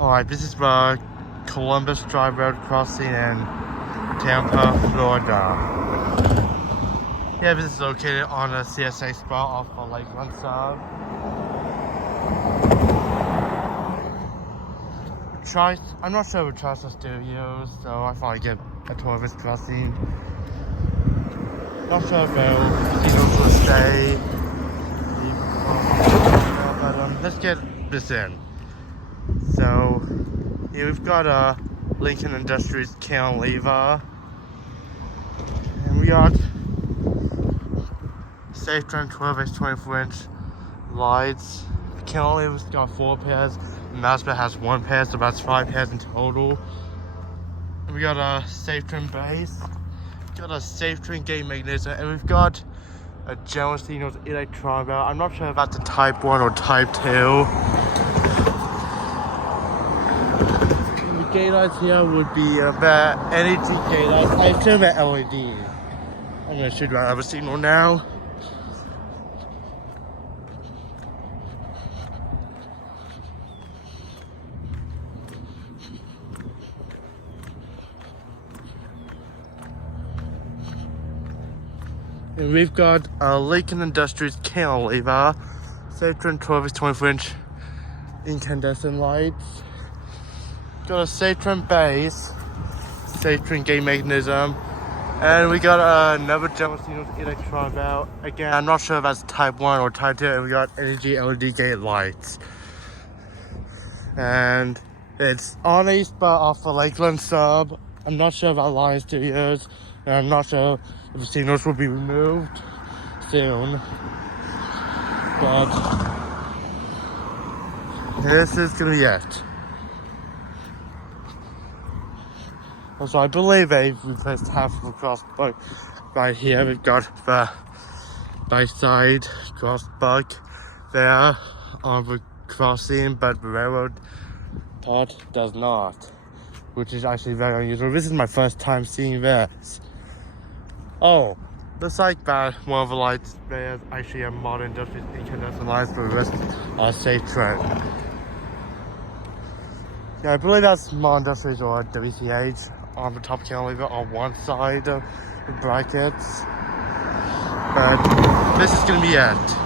Alright, this is the Columbus Drive Road crossing in Tampa, Florida. Yeah, this is located on a CSA spot off of Lakeland side. I'm not sure if Trust Studios, so I thought I'd get a tour of this crossing. Not sure if casinos will stay. But let's get this in. So, here we've got a Lincoln Industries cantilever. And we got Safe Trend 12x 24-inch lights. Cantilever's got 4 pairs. Mazda has 1 pair, so that's 5 pairs in total. And we got a Safe Trend base. Got a Safe Trend gate mechanism, and we've got a General Signals electron belt. I'm not sure if that's a Type 1 or Type 2. The gate lights here would be the LED gate lights. I assume they're LED. I'm gonna shoot my other signal now. And we've got a Lincoln Industries cantilever, Safe Trend 12x 24-inch incandescent lights. Got a Safe Trend base, Safe Trend gate mechanism, and we got another General Signals electron belt. Again, I'm not sure if that's Type 1 or Type 2, and we got energy LED gate lights. And it's on a spot off the Lakeland sub. I'm not sure about Lion Studios, and I'm not sure if the signals will be removed soon. But this is gonna be it. Also, I believe they've replaced half of the crossbuck right here. We've got the right side crossbuck there on the crossing, but the railroad part does not, which is actually very unusual. This is my first time seeing this. Oh, looks like that one of the lights there is actually a Modern Industries incandescent lights, but the rest are Safe Trend. Yeah, I believe that's Modern Industries or WCH on the top cantilever on one side of the brackets. But this is gonna be it.